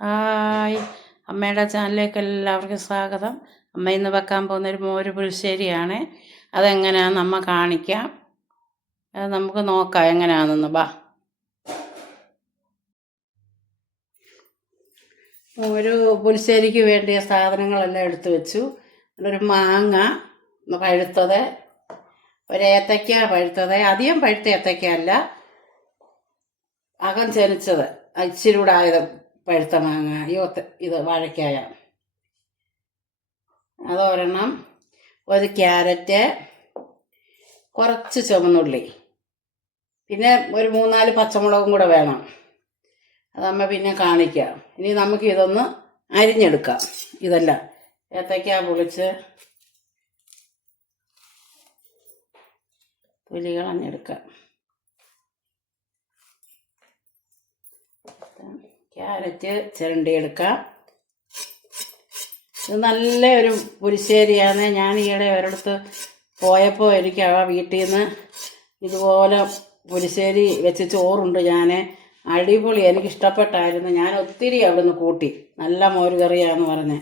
Hi, അമ്മയുടെ ചാനലിലേക്ക് എല്ലാവർക്കും സ്വാഗതം. അമ്മ ഇന്ന് വെക്കാൻ പോകുന്നൊരു മോര് പുളിശ്ശേരിയാണ്. അതെങ്ങനെയാണെന്ന് അമ്മ കാണിക്കാം. അത് നമുക്ക് നോക്കാം എങ്ങനെയാണെന്ന്. ഒരു പുളിശ്ശേരിക്ക് വേണ്ടിയ സാധനങ്ങളെല്ലാം എടുത്തു വെച്ചു. ഒരു മാങ്ങ പഴുത്തത്, ഒരു ഏത്തയ്ക്ക പഴുത്തത്, അധികം പഴുത്ത ഏത്തയ്ക്ക അല്ല, അകം ചെനച്ചത്, ഇച്ചിരി കൂടെ ആയത് പഴുത്ത മാങ്ങ. ഇത് വാഴക്കായ, അതൊരെണ്ണം. ഒരു ക്യാരറ്റ്, കുറച്ച് ചുവന്നുള്ളി, പിന്നെ ഒരു 3-4 പച്ചമുളകും കൂടെ വേണം. അതമ്മ പിന്നെ കാണിക്കാം. ഇനി നമുക്ക് ഇതൊന്ന് അരിഞ്ഞെടുക്കാം. ഇതെല്ലാം ഏത്തയ്ക്ക പൊളിച്ച് തൊലി കളഞ്ഞെടുക്കാം. ക്യാരറ്റ് ചിരണ്ടിയെടുക്കാം. ഇത് നല്ലൊരു പുളിശ്ശേരിയാണ്. ഞാൻ ഈയിടെ ഒരിടത്ത് പോയപ്പോൾ എനിക്ക് ആ വീട്ടിൽ നിന്ന് ഇതുപോലെ പുളിശ്ശേരി വെച്ച് ചോറുണ്ട്. അടിപൊളി, എനിക്കിഷ്ടപ്പെട്ടായിരുന്നു. ഞാൻ ഒത്തിരി അവിടെ നിന്ന് കൂട്ടി. നല്ല മോര് കറിയാന്ന് പറഞ്ഞ്.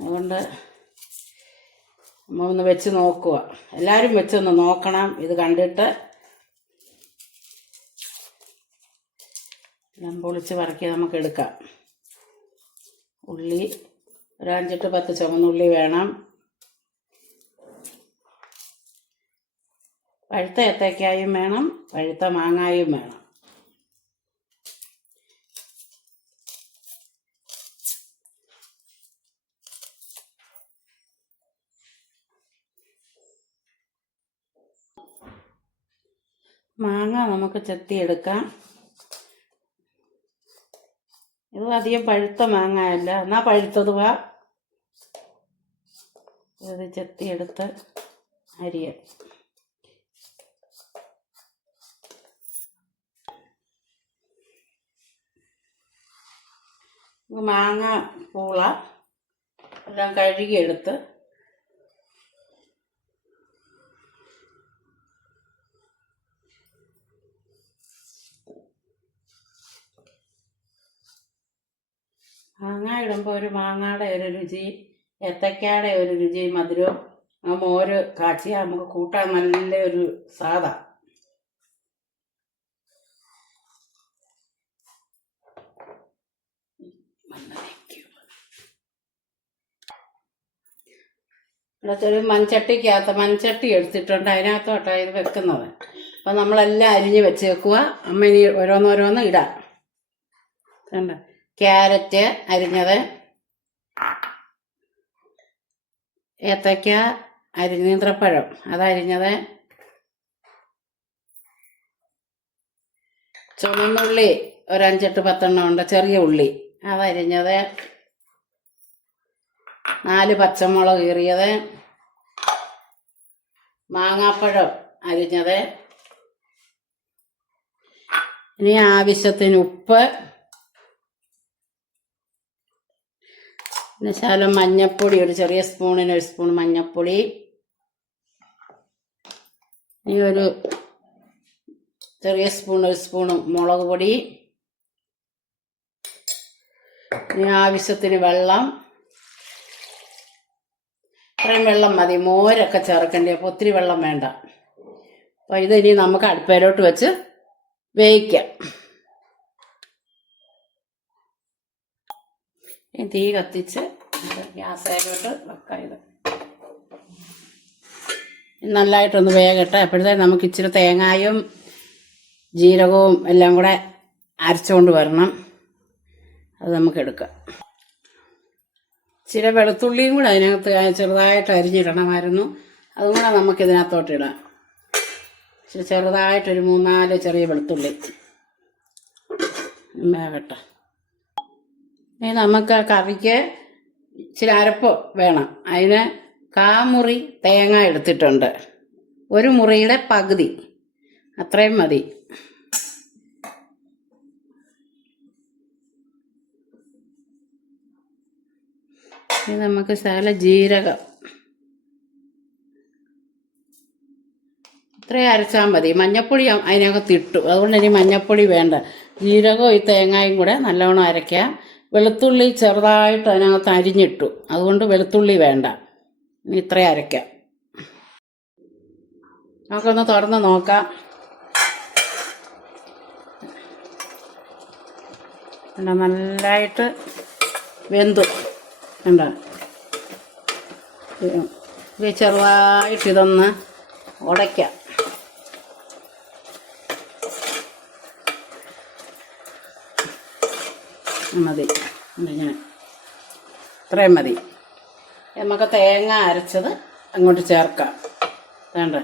അതുകൊണ്ട് നമ്മൾ ഒന്ന് വെച്ച് നോക്കുക. എല്ലാവരും വെച്ചൊന്ന് നോക്കണം. ഇത് കണ്ടിട്ട് എല്ലാം പൊളിച്ച് വറക്കി നമുക്ക് എടുക്കാം. ഉള്ളി ഒരു 5-10 ചുവന്നുള്ളി വേണം. പഴുത്ത ഏത്തയ്ക്കായും വേണം, പഴുത്ത മാങ്ങായും വേണം. മാങ്ങ നമുക്ക് ചെത്തിയെടുക്കാം. ഇത് അധികം പഴുത്ത മാങ്ങ അല്ല, എന്നാൽ പഴുത്തത് ഇത് ചെത്തിയെടുത്ത് അരിയ. മാങ്ങ പൂള എല്ലാം കഴുകിയെടുത്ത് മാങ്ങ ഇടുമ്പോൾ ഒരു മാങ്ങയുടെ ഒരു രുചി, ഏത്തയ്ക്കയുടെ ഒരു രുചി, മധുരവും മോര് കാച്ചിയാൽ നമുക്ക് കൂട്ടാൻ നല്ലൊരു സാധാ. ഒരു മൺചട്ടി എടുത്തിട്ടുണ്ട്. അതിനകത്തോട്ടാണ് ഇത് വെക്കുന്നത്. അപ്പം നമ്മളെല്ലാം അരിഞ്ഞ് വെച്ചേക്കുക. അമ്മ ഇനി ഓരോന്നോരോന്ന് ഇടാം. കണ്ട, ക്യാരറ്റ് അരിഞ്ഞത്, ഏത്തയ്ക്ക നേന്ത്രപ്പഴം അതരിഞ്ഞത്, ചുവന്നുള്ളി ഒരു 5-10 ഉണ്ട്, ചെറിയ ഉള്ളി അതരിഞ്ഞത്, 4 പച്ചമുളക് കീറിയത്, മാങ്ങാപ്പഴം അരിഞ്ഞത്, ഇനി ആവശ്യത്തിന് ഉപ്പ്, പിന്നെ ശകലം മഞ്ഞപ്പൊടി, ഒരു ചെറിയ സ്പൂണിന് 1 സ്പൂൺ മഞ്ഞപ്പൊടി, ഇനി ഒരു ചെറിയ സ്പൂൺ 1 സ്പൂൺ മുളക് പൊടി, ഇനി ആവശ്യത്തിന് വെള്ളം. ഇത്രയും വെള്ളം മതി, മോരൊക്കെ ചേർക്കണ്ടേ, അപ്പോൾ ഒത്തിരി വെള്ളം വേണ്ട. അപ്പോൾ ഇതിനി നമുക്ക് അടുപ്പയിലോട്ട് വെച്ച് വേവിക്കാം. തീ കത്തിച്ച് ഗ്യാസയിലോട്ട് വെക്കാം. ഇത് നല്ലതായിട്ടൊന്ന് വേകട്ടെ. അപ്പോഴത്തേക്ക് നമുക്ക് ഇച്ചിരി തേങ്ങായും ജീരകവും എല്ലാം കൂടെ അരച്ചുകൊണ്ട് വരണം. അത് നമുക്ക് എടുക്കാം. ഇച്ചിരി വെളുത്തുള്ളിയും കൂടെ അതിനകത്ത് ചെറുതായിട്ട് അരിഞ്ഞിടണമായിരുന്നു. അതും കൂടെ നമുക്കിതിനകത്തോട്ടിടാം. ഇച്ചിരി ചെറുതായിട്ടൊരു 3-4 ചെറിയ വെളുത്തുള്ളി വേകട്ടെ. ഇനി നമുക്ക് കറിക്ക് ഇച്ചിരി അരപ്പ് വേണം. അതിന് 1/4 മുറി തേങ്ങ എടുത്തിട്ടുണ്ട്. 1 മുറിയുടെ പകുതി, അത്രയും മതി. ഇനി നമുക്ക് ശകലം ജീരകം, ഇത്രയും അരച്ചാൽ മതി. മഞ്ഞൾപ്പൊടി അതിനകത്ത് ഇട്ടു, അതുകൊണ്ട് ഇനി മഞ്ഞൾപ്പൊടി വേണ്ട. ജീരകവും ഈ തേങ്ങയും കൂടെ നല്ലവണ്ണം അരയ്ക്കാം. വെളുത്തുള്ളി ചെറുതായിട്ട് അതിനകത്ത് അരിഞ്ഞിട്ടു, അതുകൊണ്ട് വെളുത്തുള്ളി വേണ്ട. ഇനി ഇത്രയും അരയ്ക്കാം. നമുക്കൊന്ന് തുറന്ന് നോക്കാം. നല്ലതായിട്ട് വെന്തു. കണ്ടോ? ഇത് ചെറുതായിട്ട് ഇതൊന്ന് ഉടയ്ക്കാം. മതി, ഇങ്ങനെ ഇത്രയും മതി. നമുക്ക് തേങ്ങ അരച്ചത് അങ്ങോട്ട് ചേർക്കാം. വേണ്ട,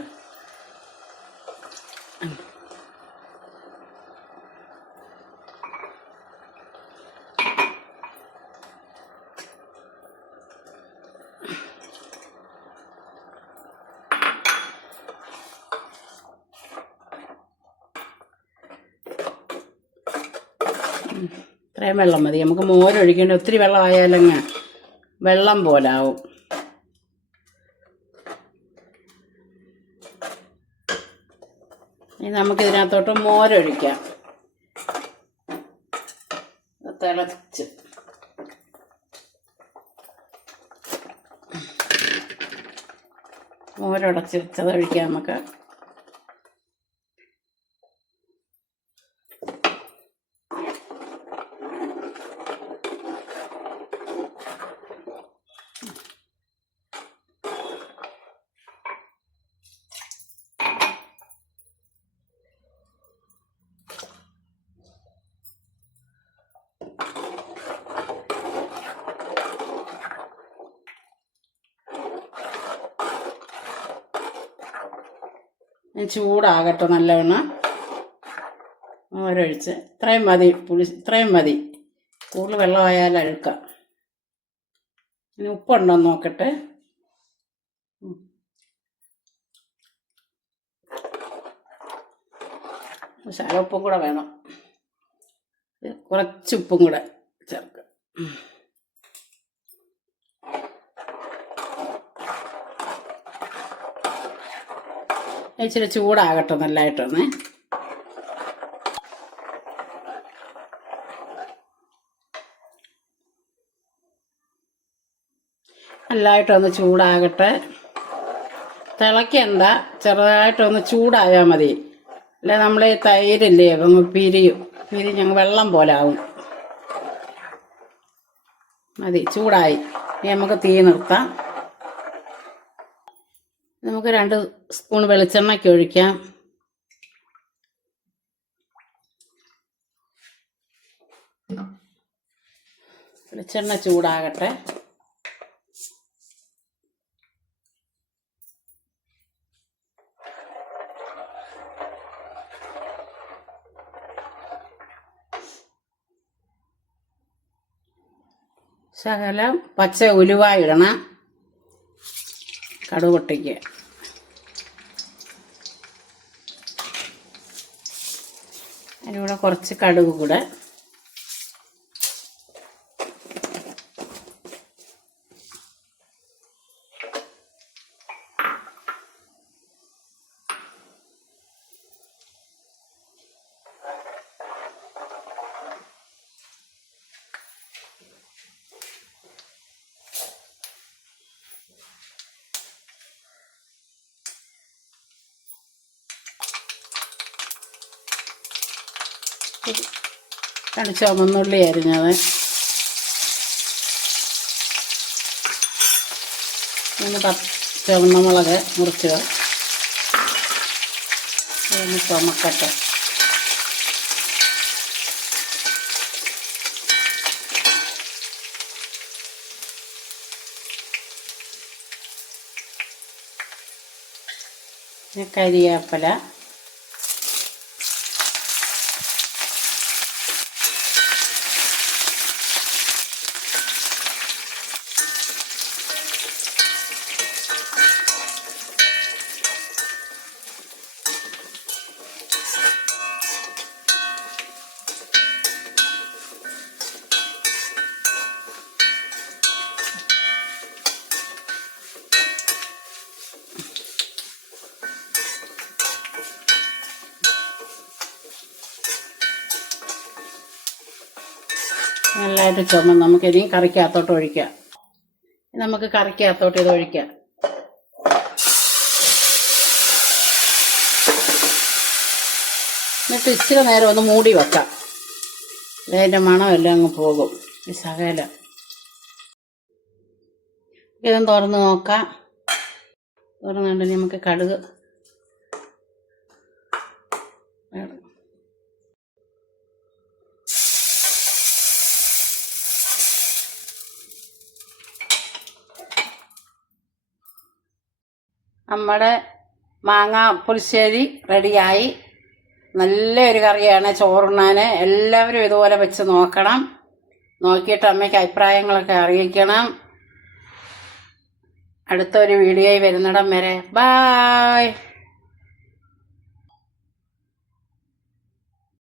ഇത്രയും വെള്ളം മതി. നമുക്ക് മോരൊഴിക്കേണ്ട, ഒത്തിരി വെള്ളം ആയാലങ്ങ് വെള്ളം പോലാവും. ഇനി നമുക്കിതിനകത്തോട്ട് മോരൊഴിക്കാം. തിളച്ച് മോരടച്ച് വെച്ചത് ഒഴിക്കാം നമുക്ക്. ചൂടാകട്ടെ നല്ലവണ്ണം. മോരൊഴിച്ച് ഇത്രയും മതി. ഇത്രയും മതി. കൂടുതൽ വെള്ളമായാലും അഴുക്കാം. ഇനി ഉപ്പുണ്ടോ എന്ന് നോക്കട്ടെ. ശകലം ഉപ്പും കൂടെ വേണം. കുറച്ച് ഉപ്പും കൂടെ ചേർക്കുക. ഇച്ചിരി ചൂടാകട്ടെ നല്ലതായിട്ടൊന്ന്. നല്ലതായിട്ടൊന്ന് ചൂടാകട്ടെ. തിളയ്ക്കണ്ട, ചെറുതായിട്ടൊന്ന് ചൂടായാൽ മതി. അല്ലെ നമ്മൾ ഈ തൈരില്ലേ ഒന്ന് പിരിഞ്ഞങ്ങ് വെള്ളം പോലെ ആവും. മതി, ചൂടായി. ഇനി നമുക്ക് തീ നിർത്താം. നമുക്ക് 2 സ്പൂൺ വെളിച്ചെണ്ണയ്ക്ക് ഒഴിക്കാം. വെളിച്ചെണ്ണ ചൂടാകട്ടെ. ശകലം പച്ച ഉലുവ ഇടണം. കടുക് പൊട്ടിക്കുക. അതിലൂടെ കുറച്ച് കടുക് കൂടെ. ചുവന്നുള്ളി അരിഞ്ഞത്, 3 ചുവന്നമുളക് മുറിച്ചത്, അതൊന്ന് ചുമക്കട്ടെ. കരിവേപ്പില, നല്ലതായിട്ട് ചുമന്ന് നമുക്കിനി കറിക്കകത്തോട്ട് ഒഴിക്കാം. നമുക്ക് കറിക്കകത്തോട്ട് ഇത് ഒഴിക്കാം. എന്നിട്ട് ഇച്ചിരി നേരം ഒന്ന് മൂടി വെക്കാം. അതിൻ്റെ മണമെല്ലാം അങ്ങ് പോകും. ഈ ശകലം ഇതും തുറന്ന് നോക്കാം. തുറന്നുകൊണ്ട് നമുക്ക് കടുക് നമ്മുടെ മാങ്ങ പുളിശ്ശേരി റെഡിയായി. നല്ലൊരു കറിയാണ് ചോറുണ്ണാൻ. എല്ലാവരും ഇതുപോലെ വെച്ച് നോക്കണം. നോക്കിയിട്ട് അമ്മയ്ക്ക് അഭിപ്രായങ്ങളൊക്കെ അറിയിക്കണം. അടുത്തൊരു വീഡിയോയിൽ വരുന്നിടം വരെ ബായ്.